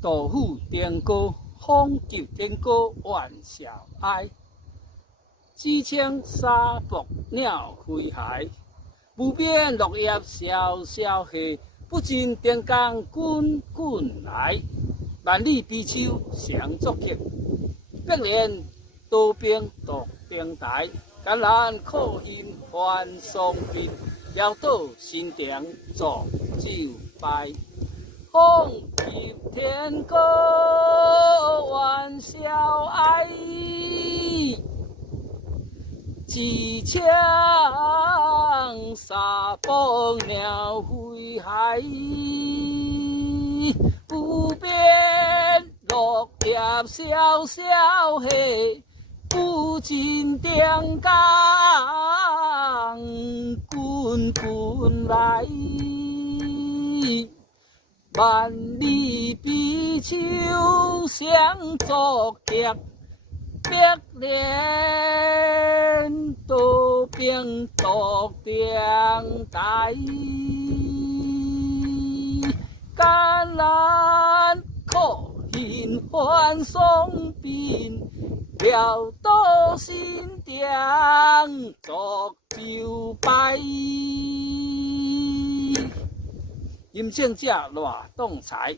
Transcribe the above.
杜甫登高，访求天高万小哀。只称沙漠鸟飞骸，无边落叶萧萧下。不尽电光滚滚来。万里悲秋常作客，百年多兵独登台。艰难苦辛换双拼，潦倒新田作酒败。风急天高万小哀，只称沙漠鸟飞骸。无边落叶萧萧下，不尽电光滚滚来。万里悲秋常作客，百年多兵独登台。艰难苦辛换双拼，潦倒新田作酒败。吟唱者赖栋才。